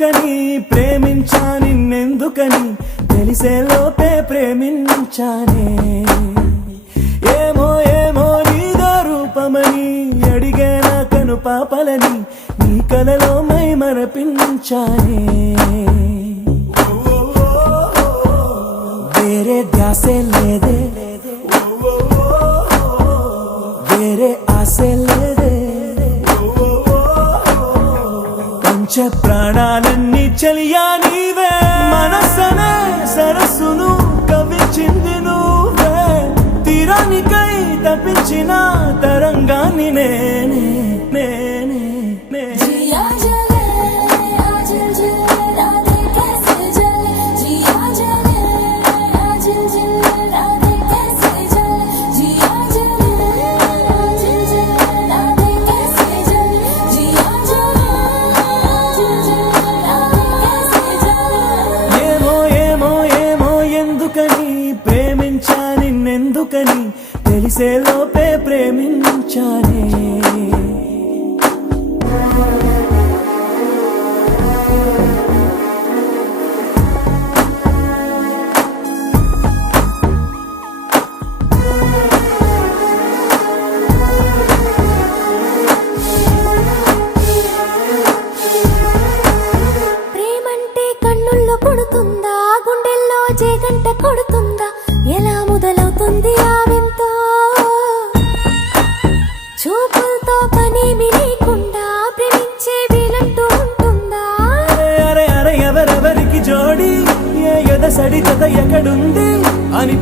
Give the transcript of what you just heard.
ఎందుకని ప్రేమించా నిన్నెందుకని తెలిసే లోపే ప్రేమించానే ఏమో ఏమో నీదో రూపమని అడిగే నా కను పాపలని నీ కలలో మై మరపించానే వేరే ధ్యాసే లేదే వేరే ఆశే లేదే పంచ ప్రాణాలన్నీ చలియా నీవే మనసనే సరస్సును కవిచింది నువ్వే తీరానికై తప్పించిన తరంగాన్ని నేనే నేనే जिया जले आजिल जिल राधे कैसे जले जिया जले आजिल जिल राधे कैसे जले जिया जले आजिल जिल राधे कैसे जले जिया जले आजिल जिल राधे कैसे जले ఏమో ఏమో ఏమో ఎందుకని ప్రేమించా నిన్నెందుకని తెలిసే లోపే ప్రేమించానే ప్రేమంటే కన్నుల్లో కొడుతుందా గుండెల్లో జేగంట కొడుతుందా ఎలా మొదలవుతుంది ఆ వింత చూపులతో పనేమి లేకుండా ప్రేమించే వీలంటూ ఉంటుందా అరే అరే అరే ఎవరెవరికి జోడి ఏ ఎదసడి జత ఎక్కడుంది అని